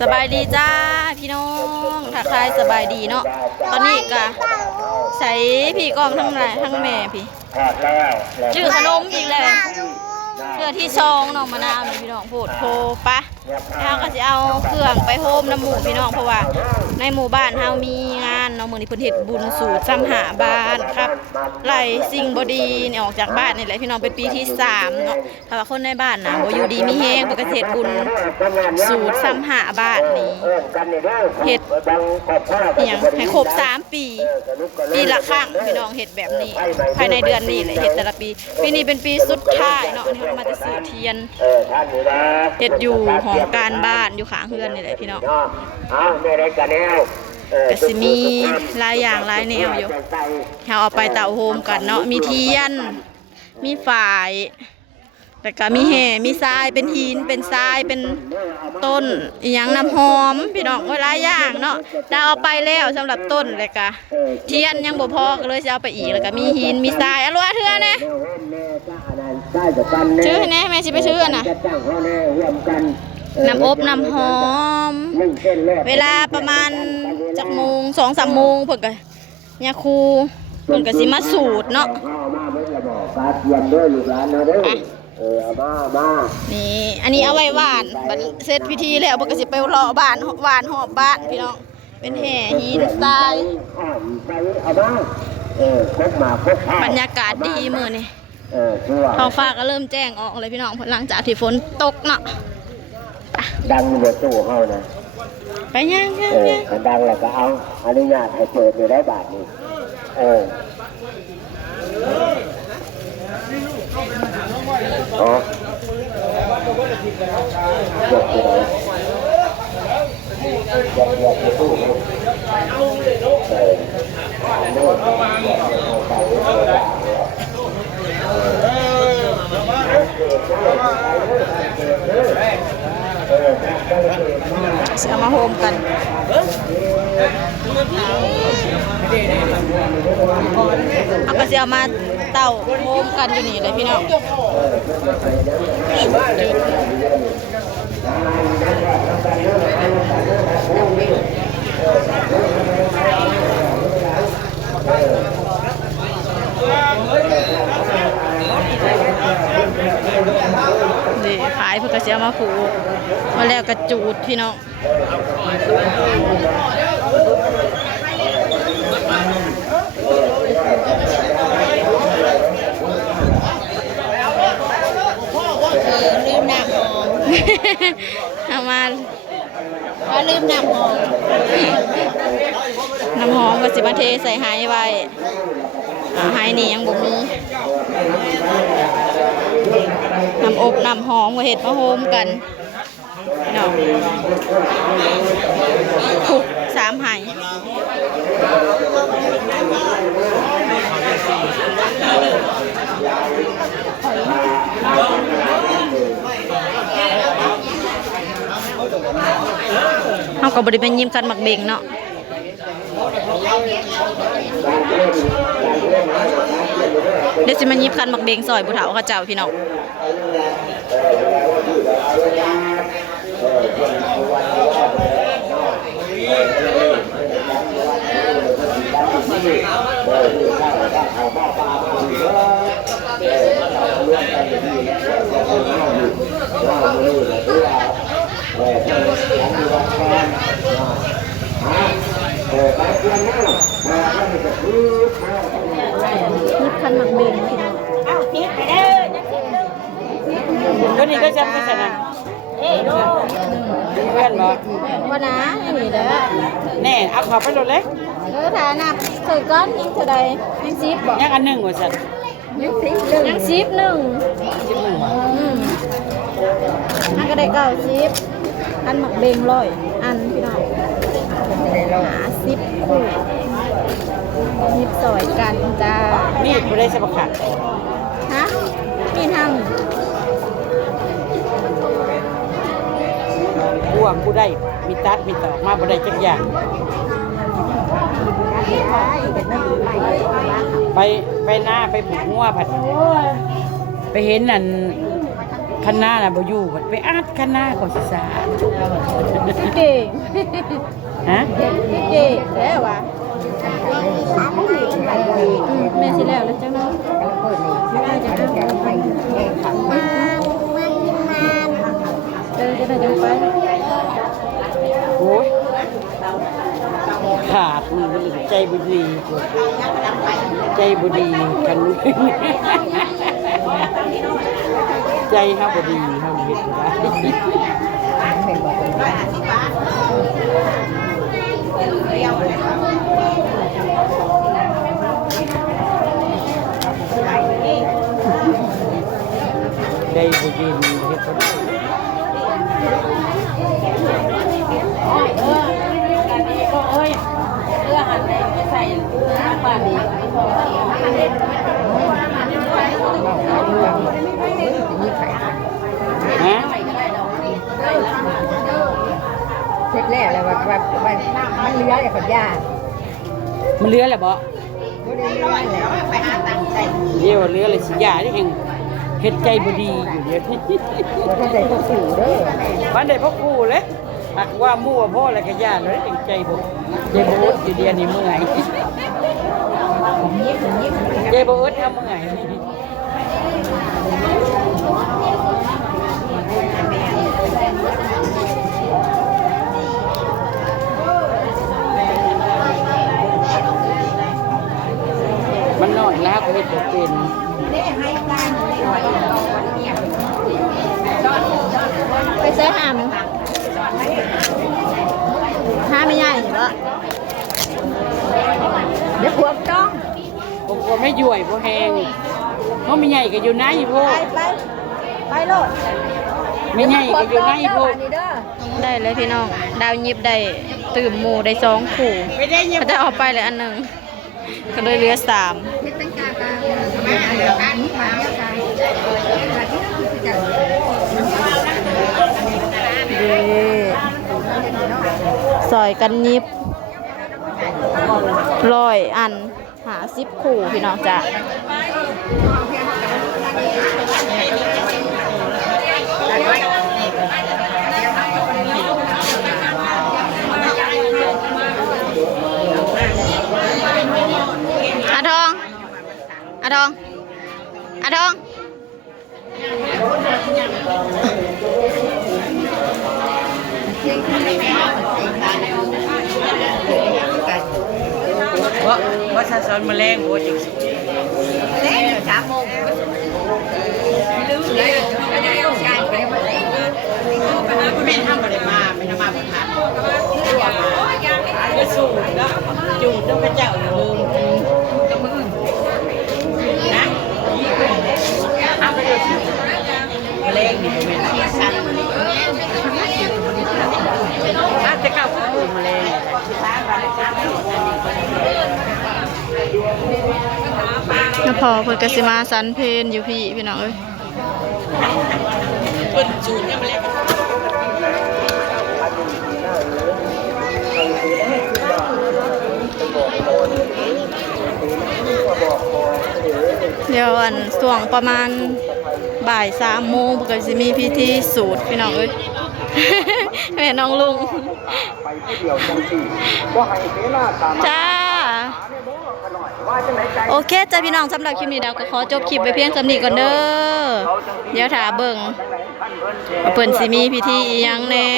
สบายดีจ้าพี่น้องทักทายสบายดีเนาะตอนนี้ก็ใส่พี่กองทั้งแม่พี่ชื่อขนมอีกเลยเชื่อที่ซองน้องมะนาวนี่พี่น้องพูดโพปะแล้วก็จะเอาเครื่องไปโฮมน้ำหมูพี่น้องเพราะว่าในหมู่บ้านเฮามีงานเนาะมื้อนี้เพิ่นเฮ็ดบุญสู่จำหาบ้านครับไล่สิ่งบ่ดีนี่ออกจากบ้านนี่แหละพี่น้องเป็นปีที่3เนาะถ้าว่าคนในบ้านน่ะบ่อยู่ดีมีแฮงเพิ่นก็เฮ็ดบุญสู่จำหาบ้านนี่เฮ็ดอีหยังให้ครบ3ปีปีละครั้งพี่น้องเฮ็ดแบบนี้ภายในเดือนนี้แหละเฮ็ดแต่ละปีปีนี้เป็นปีสุดท้ายเนาะอันนี้มาจะซื้อเทียนเฮ็ดอยู่หอการบ้านอยู่ข้างเฮือนนี่แหละพี่น้องก็สิมีหลายอย่างหลายแนวอยู่เอาไปเตาโฮมกันเนาะมีเทียนมีฝ่ายแต่ก็มีแห่มีทรายเป็นหินเป็นทรายเป็นต้นอีหยังน้ำหอมพี่น้องหลายอย่างเนาะได้เอาไปแล้วสำหรับต้นเลยก็เทียนยังบ่พอก็เลยจะเอาไปอีกแล้วก็มีหินมีทรายอร่อยเถื่อนะชื่อแน่แม่สิไปชื่อน่ะน้ำอบน้ำหอมเวลาประมาณจักโมง2-3 โมงเพิ่นก็เนี่ยครูเพิ่นก็สิมาสูตรเนาะนี่อันนี้เอาไว้หวานเสร็จพิธีแล้วเพิ่นก็สิไปรอบ้านหวานหอบบ้านพี่น้องเป็นแห่หินทรายบรรยากาศดีมื้อนี้ท้องฟ้าก็เริ่มแจ้งออกเลยพี่น้องหลังจากที่ฝนตกเนาะดังบนตู้เขานะไปยังดังแล้วก็เอาอนุญาตให้เปิดอยู่ได้บาทนี้อ๋อจบเลยยกตู้เสียมาโฮมกันเอาก็เสียมาเต่าโฮมกันอยู่นี่เลยพี่น้องนี่ขายเพื่อกระเสียมาผูกมาแล้วกระจูดพี่น้องลืมหนักหอมเอามาลืมหนักหอมน้ำหอมกับสิมาเทใส่ไฮไว้ไฮนี่ยังบ่มีน้ำอบน้ำหอมกับเห็ดมาโฮมกันเนาะคุก3 ไฮเขาก็บริเป็นยิ้มกันหมักเบงเนาะเดี๋ยวจะมายิ้มกันหมักเบงซอยบุเถาข้าเจ้าพี่น้องยิบคันหมักเบงพี่น้องตัวนี้ก็จำได้ขนาดเพื่อนบอกวันน้านี่เด้อแน่เอาขอไปโดนเล็กถ่ายนับเคยก้อนยิงเท่าใดยังซิปบอกยังอันหนึ่งว่าสัตว์ยังซิป1น่าก็ได้90คันหมักเบง100 อันพี่น้อง50 คู่ยิบซอยกันจ้ามีดกูได้สบักขัดฮะมีทำกูกูได้มีตัดมีตอกมาบ่ได้จักอย่างไปหน้าไปผูกหัวผัดไปเห็นนั่น คันหน้าน่ะบ่อยู่บัดไปอาดคันหน้าก่อนสิสา เก่ง ฮะ เก่งแล้วว่ะแม่สิแล้วแล้วจังเนาะจะได้จังไป โอ้ยขาดมือมันใจบุดีใจบุดีกัน ใจเฮาบ่ดีเฮาเฮ็ดบ่ได้ใจบุดีเฮ็ดบ่ได้ฮะ เสร็จแล้วแล้วว่ามันเหลืออะไรกับยา มันเหลือแล้วบ่ บ่ได้เหลือแล้วไปหาตังค์ใส่ เดี๋ยวเหลือเลยสิยาที่แห่งเฮ็ดใจบ่ดีอยู่เดี๋ยวนี้ บ่ทันได้พวกสู่เด้อ มันได้พ่อครูเลยหักว่ามั่วพ่อแล้วก็ยาเลยจังใจบ่อึดอยู่เดียวนี้เมื่อยใจบ่อึดทำเมื่อยมันน้อยแล้วก็เฮ็ดบ่เป็น ไปซื้อหามไม่ใหญ่เหรอ เดี๋ยวพวกต้อง ผมก็ไม่ย่วยบ่แฮงเพราะไม่ใหญ่ก็อยู่ในโพด ไปโลด ไม่ใหญ่ก็อยู่ในโพด นี่เด้อ ได้เลยพี่น้อง ดาวยิบได้ตื่มหมูได้2ขู่ ไม่ได้ยัง เขาจะเอาไปเลยอันหนึ่งก็เลยเหลือ3 เฮ็ดเป็นกามาเดี๋ยวกันมาเดี๋ยวกันเด้ซอยกันยิบ100 อัน50ขู่พี่น้องจ้ะอาทองอาทองอาทอง ว่าซาซอนแมลงโอ้จังสิ เล่น3 โมงลืมเลยไม่ได้เอาใจไปหมดเลย คุณแม่ทำอะไรมาไม่ทำมาบ่ทันก็สู้เนาะจูดพระเจ้าอย่าลืมกับมือนะเอาไปดูสิแมลงนี่บ่แม่นสัตว์อาจจะเข้ากับแมลง แล้วพอเพิ่นก็สิมาสันเพลอยู่พี่น้องเอ้ย เพิ่นจูดเนี่ยแมลง เดี๋ยวอันช่วงประมาณบ่าย3 โมงเพิ่นก็สิมีพิธีสูตรพี่น้องเอ้ย แม่น้องลุง ไปผู้เดียวจังสี่ว่าให้เสนาตาม จ้า ว่าจังไหนใจ โอเคจ้าพี่น้องสำหรับคลิปนี้ดาวก็ขอจบคลิปไปเพียงสำนี้ก่อนเด้อเดี๋ยวถาเบิ่งว่าเพิ่นสิมีพิธีอีหยังแหน่